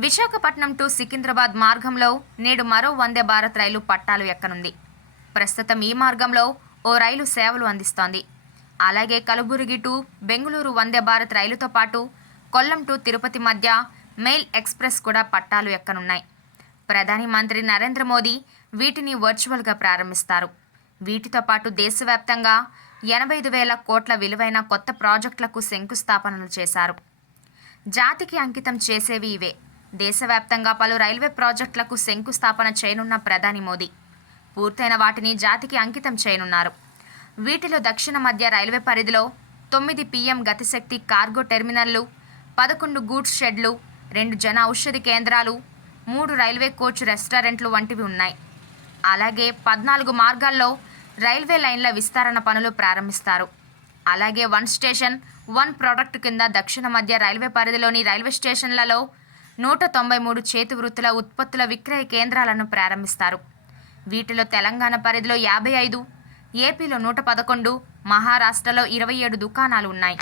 Visakhapatnam to Secunderabad మార్గంలో నేడు మరో వందే భారత్ రైలు పట్టాలు ఎక్కనుంది. ప్రస్తుతం ఈ మార్గంలో ఓ రైలు సేవలు అందిస్తోంది. అలాగే కలబురుగి టు బెంగళూరు వందే భారత్ రైలుతో పాటు కొల్లం టు తిరుపతి మధ్య మెయిల్ ఎక్స్ప్రెస్ కూడా పట్టాలు ఎక్కనున్నాయి. ప్రధాని మంత్రి నరేంద్ర మోదీ వీటిని వర్చువల్గా ప్రారంభిస్తారు. వీటితో పాటు దేశవ్యాప్తంగా ఎనభై ఐదు వేల కోట్ల విలువైన కొత్త ప్రాజెక్టులకు శంకుస్థాపనలు చేశారు. జాతికి అంకితం చేసేవి ఇవే. దేశవ్యాప్తంగా పలు రైల్వే ప్రాజెక్టులకు శంకుస్థాపన చేయనున్న ప్రధాని మోదీ. పూర్తయిన వాటిని జాతికి అంకితం చేయనున్నారు. వీటిలో దక్షిణ మధ్య రైల్వే పరిధిలో తొమ్మిది పీఎం గతిశక్తి కార్గో టెర్మినల్లు పదకొండు గూడ్స్ షెడ్లు రెండు జన ఔషధి కేంద్రాలు మూడు రైల్వే కోచ్ రెస్టారెంట్లు వంటివి ఉన్నాయి. అలాగే పద్నాలుగు మార్గాల్లో రైల్వే లైన్ల విస్తరణ పనులు ప్రారంభిస్తారు. అలాగే వన్ స్టేషన్ వన్ ప్రోడక్ట్ కింద దక్షిణ మధ్య రైల్వే పరిధిలోని రైల్వే స్టేషన్లలో నూట తొంభై మూడు చేతి వృత్తుల ఉత్పత్తుల విక్రయ కేంద్రాలను ప్రారంభిస్తారు. వీటిలో తెలంగాణ పరిధిలో యాభై ఐదు ఏపీలో నూట పదకొండు మహారాష్ట్రలో ఇరవై ఏడు దుకాణాలు ఉన్నాయి.